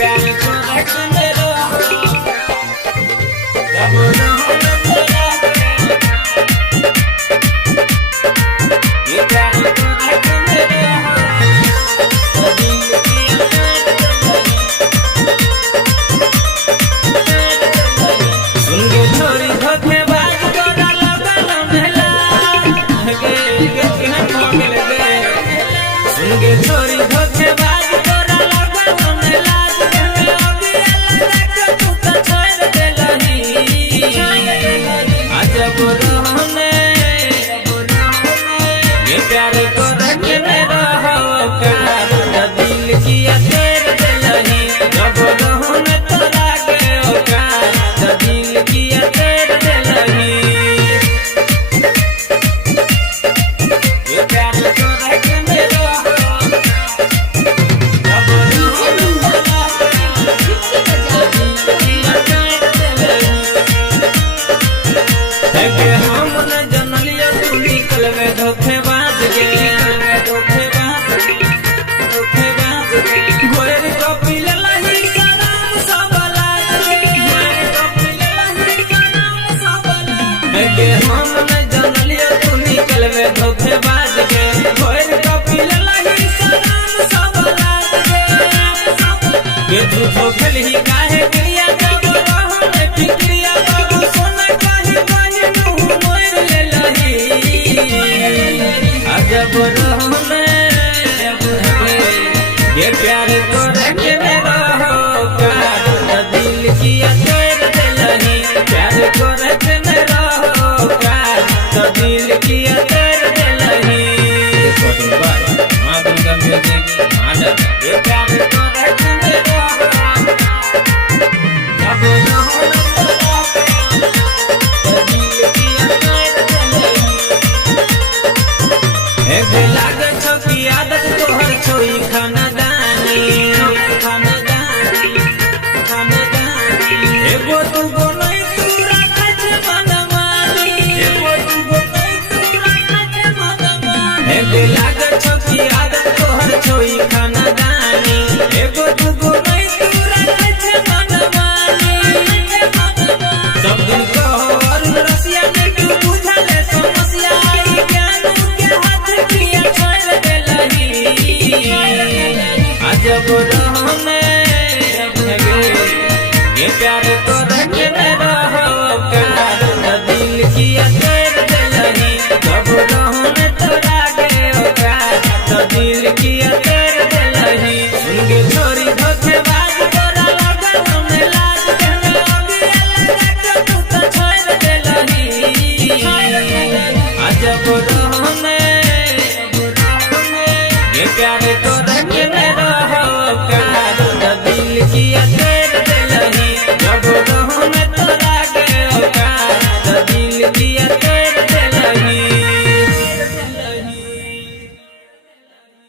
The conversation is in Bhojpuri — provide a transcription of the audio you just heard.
प्यार को रख मेरो जब रहूं तेरा ये प्यार को रख मेरो सुन के छोरी धोखेबाज तोरा लगन मेला सुन के छोरी धोखेबाज तोरा लगन मेला तू तो छोड़ देलही अजब रहने ये प्यार को रख मेरो का दिल किया तेरे देलही जब रहने तोरा के का दिल किया तेरे देलही ये प्यार को रख मेरो हम न जनलियो तू निकलवे धोखेबाज के घोर को पिललही सनम सब लाज के हम न जनलियो तू निकलवे धोखेबाज के घोर को पिललही सनम सब लाज के झूठो खेलही काहे क्रिया जब रहने फिक्रिया बाबू सोना काहे काहे मुंह मोर लेलही अजब रहने ये प्यार को रख मेरो का दिल किया तेरे देलही प्यार को रख मेरो का दिल किया तेरे देलही माँ दुर्गा म्यूजिक मानव ये प्यार को रख मेरो जब रहूं दिल किया तेरे देलही एक लाग छो की आदत तोहर छोई खानदानी एगो दूगो नहीं तू रखत मनमानी एगो दूगो नहीं तू रखत मनमानी एक लाग छो की आदत तोहर छोई खानदानी एगो दूगो नहीं तू रखत मनमानी सब दिन कहो अरुण रसिया ने तू बुझले समस्या आई ज्ञान के हाथ किया छोड़ देलही अजब रहने ये प्यार को रख मेरो का दिल किया तेरे देलही जब रहने तोरा के का दिल किया तेरे देलही सुन के छोरी धोखेबाज तोरा लगन में लाज के लगे तू तो छोड़ देलही अजब रहने ये प्यार